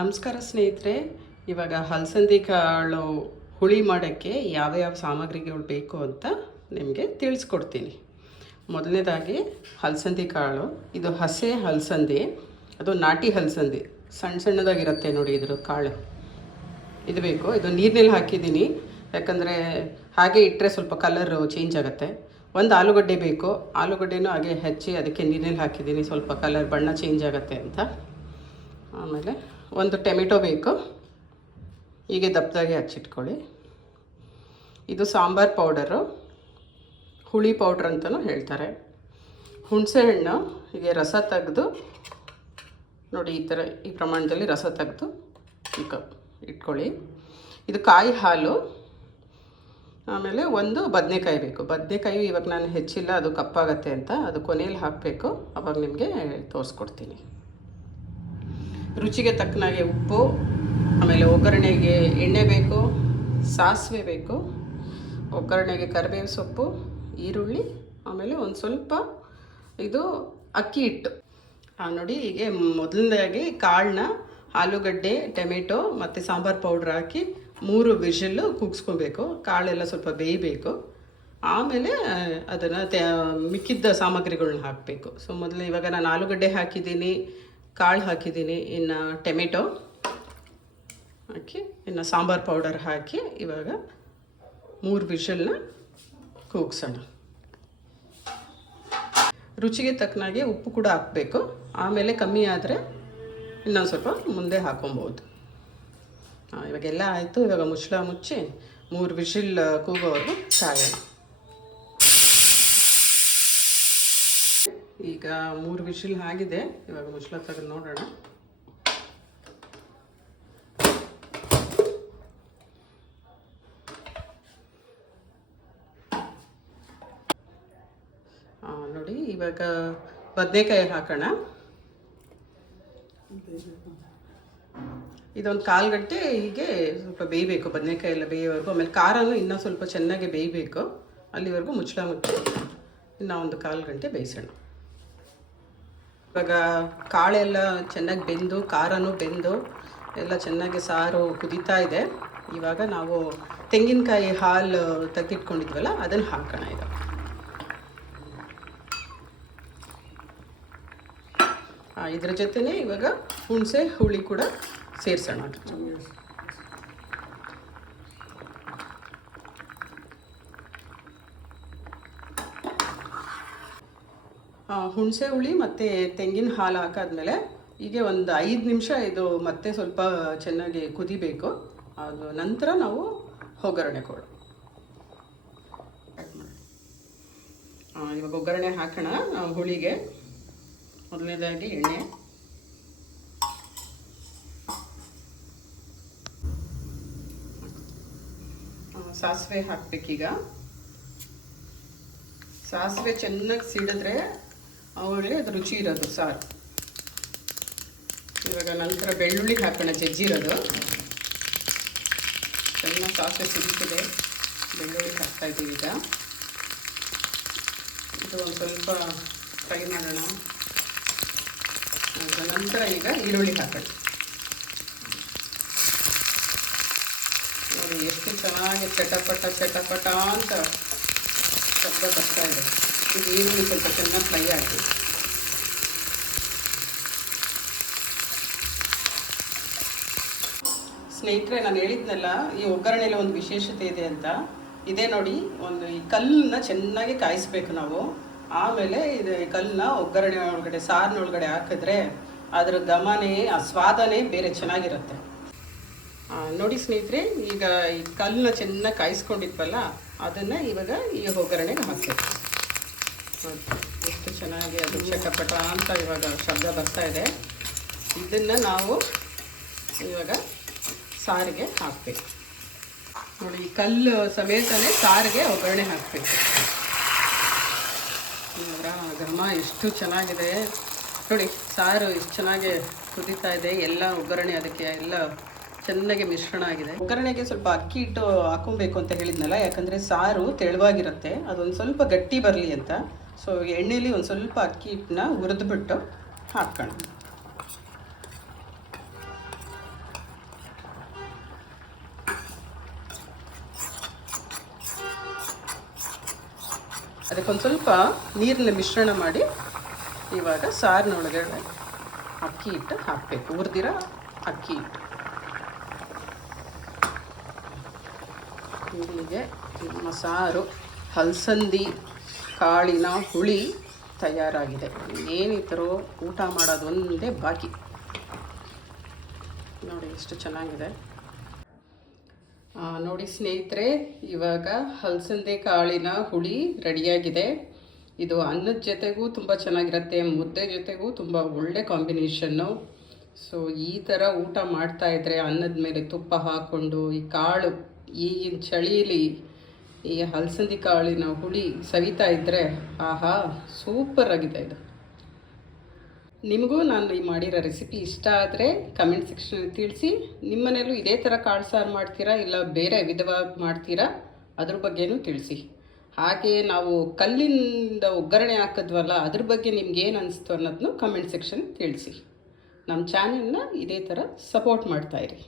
ನಮಸ್ಕಾರ ಸ್ನೇಹಿತರೆ. ಇವಾಗ ಹಲಸಂದಿ ಕಾಳು ಹುಳಿ ಮಾಡೋಕ್ಕೆ ಯಾವ ಸಾಮಗ್ರಿಗಳು ಬೇಕು ಅಂತ ನಿಮಗೆ ತಿಳಿಸ್ಕೊಡ್ತೀನಿ. ಮೊದಲನೇದಾಗಿ ಹಲಸಂದಿ ಕಾಳು, ಇದು ಹಸೆ ಹಲಸಂದಿ, ಅದು ನಾಟಿ ಹಲಸಂದಿ, ಸಣ್ಣ ಸಣ್ಣದಾಗಿರುತ್ತೆ ನೋಡಿ ಇದ್ರ ಕಾಳು. ಇದು ಬೇಕು. ಇದು ನೀರಿನಲ್ಲಿ ಹಾಕಿದ್ದೀನಿ, ಯಾಕಂದರೆ ಹಾಗೆ ಇಟ್ಟರೆ ಸ್ವಲ್ಪ ಕಲರು ಚೇಂಜ್ ಆಗುತ್ತೆ. ಒಂದು ಆಲೂಗಡ್ಡೆ ಬೇಕು, ಆಲೂಗಡ್ಡೆನೂ ಹಾಗೆ ಹೆಚ್ಚಿ ಅದಕ್ಕೆ ನೀರಿನಲ್ಲಿ ಹಾಕಿದ್ದೀನಿ, ಸ್ವಲ್ಪ ಕಲರ್ ಬಣ್ಣ ಚೇಂಜ್ ಆಗುತ್ತೆ ಅಂತ. ಆಮೇಲೆ ಒಂದು ಟೊಮೆಟೊ ಬೇಕು, ಹೀಗೆ ದಪ್ಪದಾಗಿ ಹಚ್ಚಿಟ್ಕೊಳ್ಳಿ. ಇದು ಸಾಂಬಾರು ಪೌಡರು, ಹುಳಿ ಪೌಡ್ರ್ ಅಂತಲೂ ಹೇಳ್ತಾರೆ. ಹುಣಸೆ ಹಣ್ಣು ಹೀಗೆ ರಸ ತೆಗೆದು ನೋಡಿ, ಈ ಥರ ಈ ಪ್ರಮಾಣದಲ್ಲಿ ರಸ ತೆಗೆದು ಇಟ್ಕೊಳ್ಳಿ. ಇದು ಕಾಯಿ ಹಾಲು. ಆಮೇಲೆ ಒಂದು ಬದನೆಕಾಯಿ ಬೇಕು. ಬದನೆಕಾಯಿ ಇವಾಗ ನಾನು ಹೆಚ್ಚಿಲ್ಲ, ಅದು ಕಪ್ಪಾಗತ್ತೆ ಅಂತ, ಅದು ಕೊನೆಯಲ್ಲಿ ಹಾಕಬೇಕು, ಅವಾಗ ನಿಮಗೆ ತೋರಿಸ್ಕೊಡ್ತೀನಿ. ರುಚಿಗೆ ತಕ್ಕನಾಗೆ ಉಪ್ಪು, ಆಮೇಲೆ ಒಗ್ಗರಣೆಗೆ ಎಣ್ಣೆ ಬೇಕು, ಸಾಸಿವೆ ಬೇಕು, ಒಗ್ಗರಣೆಗೆ ಕರಿಬೇವು ಸೊಪ್ಪು, ಈರುಳ್ಳಿ, ಆಮೇಲೆ ಒಂದು ಸ್ವಲ್ಪ ಇದು ಅಕ್ಕಿ ಹಿಟ್ಟು. ನೋಡಿ, ಹೀಗೆ ಮೊದಲನೇದಾಗಿ ಕಾಳನ್ನ ಆಲೂಗಡ್ಡೆ, ಟೊಮೆಟೊ ಮತ್ತು ಸಾಂಬಾರು ಪೌಡ್ರ್ ಹಾಕಿ 3 ವಿಷಲ್ಲು ಕೂಗಿಸ್ಕೊಬೇಕು. ಕಾಳೆಲ್ಲ ಸ್ವಲ್ಪ ಬೇಯಬೇಕು. ಆಮೇಲೆ ಅದನ್ನು ಮಿಕ್ಕಿದ್ದ ಸಾಮಗ್ರಿಗಳನ್ನ ಹಾಕಬೇಕು. ಸೊ ಮೊದಲು ಇವಾಗ ನಾನು ಆಲೂಗಡ್ಡೆ ಹಾಕಿದ್ದೀನಿ, ಕಾಳು ಹಾಕಿದ್ದೀನಿ, ಇನ್ನು ಟೊಮೆಟೊ ಹಾಕಿ, ಇನ್ನು ಸಾಂಬಾರು ಪೌಡರ್ ಹಾಕಿ ಇವಾಗ 3 ವಿಷಲ್ನ ಕೂಗ್ಸೋಣ. ರುಚಿಗೆ ತಕ್ಕನಾಗೆ ಉಪ್ಪು ಕೂಡ ಹಾಕಬೇಕು. ಆಮೇಲೆ ಕಮ್ಮಿ ಆದರೆ ಇನ್ನೊಂದು ಸ್ವಲ್ಪ ಮುಂದೆ ಹಾಕೊಬೋದು. ಇವಾಗೆಲ್ಲ ಆಯಿತು. ಇವಾಗ ಮುಚ್ಚಳ ಮುಚ್ಚಿ 3 ವಿಷಲ್ ಕೂಗೋವರೆಗೂ ಕಾಯೋಣ. ಈಗ 3 ವಿಷಲ್ ಆಗಿದೆ. ಇವಾಗ ಮುಚ್ಚಳ ತೆಗೆದು ನೋಡೋಣ. ನೋಡಿ, ಇವಾಗ ಬದನೆಕಾಯಿ ಹಾಕೋಣ. ಇದೊಂದು 1/4 ಗಂಟೆ ಹೀಗೆ ಸ್ವಲ್ಪ ಬೇಯಬೇಕು, ಬದನೆಕಾಯಿ ಎಲ್ಲ ಬೇಯೋವರೆಗೂ. ಆಮೇಲೆ ಖಾರನೂ ಇನ್ನೂ ಸ್ವಲ್ಪ ಚೆನ್ನಾಗಿ ಬೇಯಬೇಕು. ಅಲ್ಲಿವರೆಗೂ ಮುಚ್ಚಳ ಮುಚ್ಚಿ ಇನ್ನೂ ಒಂದು 1/4 ಗಂಟೆ ಬೇಯಿಸೋಣ. ಇವಾಗ ಕಾಳೆಲ್ಲ ಚೆನ್ನಾಗಿ ಬೆಂದು, ಖಾರನೂ ಬೆಂದು, ಎಲ್ಲ ಚೆನ್ನಾಗಿ ಸಾರು ಕುದೀತಾ ಇದೆ. ಇವಾಗ ನಾವು ತೆಂಗಿನಕಾಯಿ ಹಾಲು ತೆಗೆದಿಟ್ಕೊಂಡಿದ್ವಲ್ಲ, ಅದನ್ನು ಹಾಕೋಣ. ಈಗ ಇದ್ರ ಜೊತೆನೇ ಇವಾಗ ಹುಣಸೆ ಹುಳಿ ಕೂಡ ಸೇರಿಸೋಣ. ಹುಣಸೆ ಹುಳಿ ಮತ್ತು ತೆಂಗಿನ ಹಾಲು ಹಾಕಾದ್ಮೇಲೆ ಹೀಗೆ ಒಂದು 5 ನಿಮಿಷ ಇದು ಮತ್ತೆ ಸ್ವಲ್ಪ ಚೆನ್ನಾಗಿ ಕುದಿಬೇಕು. ಅದು ನಂತರ ನಾವು ಒಗ್ಗರಣೆ ಕೊಡು. ಇವಾಗ ಒಗ್ಗರಣೆ ಹಾಕೋಣ. ಹುಳಿಗೆ ಮೊದಲನೇದಾಗಿ ಎಣ್ಣೆ, ಸಾಸಿವೆ ಹಾಕಬೇಕೀಗ. ಸಾಸಿವೆ ಚೆನ್ನಾಗಿ ಸಿಡಿದ್ರೆ ಅವಾಗಲೇ ಅದು ರುಚಿ ಇರೋದು ಸಾರು. ಇವಾಗ ನಂತರ ಬೆಳ್ಳುಳ್ಳಿ ಹಾಕೋಣ, ಜಜ್ಜಿರೋದು. ಚೆನ್ನಾಗಿ ಸಾಸಿವೆ ಸಿಡಿತಿದೆ, ಬೆಳ್ಳುಳ್ಳಿ ಹಾಕ್ತಾಯಿದ್ದೀವಿ. ಈಗ ಇದು ಒಂದು ಸ್ವಲ್ಪ ಫ್ರೈ ಮಾಡೋಣ. ಅದರ ನಂತರ ಈಗ ಈರುಳ್ಳಿ ಹಾಕೋಣ. ನೋಡಿ ಎಷ್ಟು ಚೆನ್ನಾಗಿ ಚಟಪಟ ಅಂತ ಶಬ್ದ ಬರ್ತಾ ಇದೆ. ಇದು ಈರುಳ್ಳಿ ಸ್ವಲ್ಪ ಚೆನ್ನಾಗಿ ಫ್ರೈ ಆಗಿ, ಸ್ನೇಹಿತರೆ, ನಾನು ಹೇಳಿದ್ನಲ್ಲ ಈ ಒಗ್ಗರಣೆಯಲ್ಲಿ ಒಂದು ವಿಶೇಷತೆ ಇದೆ ಅಂತ. ಇದೇ ನೋಡಿ, ಒಂದು ಈ ಕಲ್ಲನ್ನ ಚೆನ್ನಾಗಿ ಕಾಯಿಸ್ಬೇಕು ನಾವು. ಆಮೇಲೆ ಇದು ಕಲ್ಲನ್ನ ಒಗ್ಗರಣೆ ಒಳಗಡೆ, ಸಾರಿನೊಳಗಡೆ ಹಾಕಿದ್ರೆ ಅದರ ಘಮನೇ, ಆ ಸ್ವಾದನೇ ಬೇರೆ ಚೆನ್ನಾಗಿರುತ್ತೆ. ನೋಡಿ ಸ್ನೇಹಿತರೆ, ಈಗ ಈ ಕಲ್ಲನ್ನ ಚೆನ್ನಾಗಿ ಕಾಯಿಸ್ಕೊಂಡಿದ್ವಲ್ಲ, ಅದನ್ನು ಇವಾಗ ಈ ಒಗ್ಗರಣೆಗೆ ಹಾಕಬೇಕು. ಎಷ್ಟು ಚೆನ್ನಾಗಿ ಅದು ಚಟಪಟ ಅಂತ ಇವಾಗ ಶಬ್ದ ಬರ್ತಾ ಇದೆ. ಇದನ್ನು ನಾವು ಇವಾಗ ಸಾರಿಗೆ ಹಾಕಬೇಕು. ನೋಡಿ, ಈ ಕಲ್ಲು ಸಮೇತನೇ ಸಾರಿಗೆ ಒಗ್ಗರಣೆ ಹಾಕಬೇಕು. ಇವರ ಘಮ ಎಷ್ಟು ಚೆನ್ನಾಗಿದೆ ನೋಡಿ. ಸಾರು ಎಷ್ಟು ಚೆನ್ನಾಗಿ ಕುದೀತಾ ಇದೆ. ಎಲ್ಲ ಒಗ್ಗರಣೆ ಅದಕ್ಕೆ ಎಲ್ಲ ಚೆನ್ನಾಗಿ ಮಿಶ್ರಣ ಆಗಿದೆ. ಒಗ್ಗರಣೆಗೆ ಸ್ವಲ್ಪ ಅಕ್ಕಿ ಹಿಟ್ಟು ಹಾಕೊಬೇಕು ಅಂತ ಹೇಳಿದ್ನಲ್ಲ, ಯಾಕಂದರೆ ಸಾರು ತೆಳುವಾಗಿರುತ್ತೆ, ಅದೊಂದು ಸ್ವಲ್ಪ ಗಟ್ಟಿ ಬರಲಿ ಅಂತ. ಸೊ ಎಣ್ಣೆಲಿ ಒಂದು ಸ್ವಲ್ಪ ಅಕ್ಕಿ ಹಿಟ್ಟನ್ನ ಹುರಿದ್ಬಿಟ್ಟು ಹಾಕೋಣ. ಅದಕ್ಕೊಂದು ಸ್ವಲ್ಪ ನೀರನ್ನ ಮಿಶ್ರಣ ಮಾಡಿ ಇವಾಗ ಸಾರಿನೊಳಗಡೆ ಅಕ್ಕಿ ಹಿಟ್ಟು ಹಾಕಬೇಕು, ಹುರಿದಿರೋ ಅಕ್ಕಿ ಹಿಟ್ಟು. ಇಲ್ಲಿಗೆ ನಿಮ್ಮ ಸಾರು ಹಲಸಂದಿ ಕಾಳಿನ ಹುಳಿ ತಯಾರಾಗಿದೆ. ಏನಿದ್ದರೂ ಊಟ ಮಾಡೋದು ಒಂದೇ ಬಾಕಿ. ನೋಡಿ ಎಷ್ಟು ಚೆನ್ನಾಗಿದೆ. ನೋಡಿ ಸ್ನೇಹಿತರೆ, ಇವಾಗ ಹಲಸಂದೆ ಕಾಳಿನ ಹುಳಿ ರೆಡಿಯಾಗಿದೆ. ಇದು ಅನ್ನದ ಜೊತೆಗೂ ತುಂಬ ಚೆನ್ನಾಗಿರುತ್ತೆ, ಮುದ್ದೆ ಜೊತೆಗೂ ತುಂಬ ಒಳ್ಳೆ ಕಾಂಬಿನೇಷನ್ನು. ಸೊ ಈ ಥರ ಊಟ ಮಾಡ್ತಾಯಿದ್ರೆ ಅನ್ನದ ಮೇಲೆ ತುಪ್ಪ ಹಾಕ್ಕೊಂಡು ಈ ಕಾಳು ಈಗಿನ ಚಳಿಲಿ ಈ ಹಲಸಂದಿ ಕಾಳಿನ ಹುಳಿ ಸವಿತಾ ಇದ್ದರೆ ಆಹಾ ಸೂಪರ್ ಆಗಿದೆ ಇದು. ನಿಮಗೂ ನಾನು ಈ ಮಾಡಿರೋ ರೆಸಿಪಿ ಇಷ್ಟ ಆದರೆ ಕಮೆಂಟ್ ಸೆಕ್ಷನಲ್ಲಿ ತಿಳಿಸಿ. ನಿಮ್ಮ ಮನೇಲೂ ಇದೇ ಥರ ಕಾಳು ಸಾರು ಮಾಡ್ತೀರಾ ಇಲ್ಲ ಬೇರೆ ವಿಧವಾಗಿ ಮಾಡ್ತೀರಾ ಅದ್ರ ಬಗ್ಗೆನೂ ತಿಳಿಸಿ. ಹಾಗೆ ನಾವು ಕಲ್ಲಿಂದ ಒಗ್ಗರಣೆ ಹಾಕಿದ್ವಲ್ಲ ಅದ್ರ ಬಗ್ಗೆ ನಿಮ್ಗೇನು ಅನಿಸ್ತು ಅನ್ನೋದನ್ನು ಕಮೆಂಟ್ ಸೆಕ್ಷನ್ ತಿಳಿಸಿ. ನಮ್ಮ ಚಾನೆಲ್ನ ಇದೇ ಥರ ಸಪೋರ್ಟ್ ಮಾಡ್ತಾಯಿರಿ.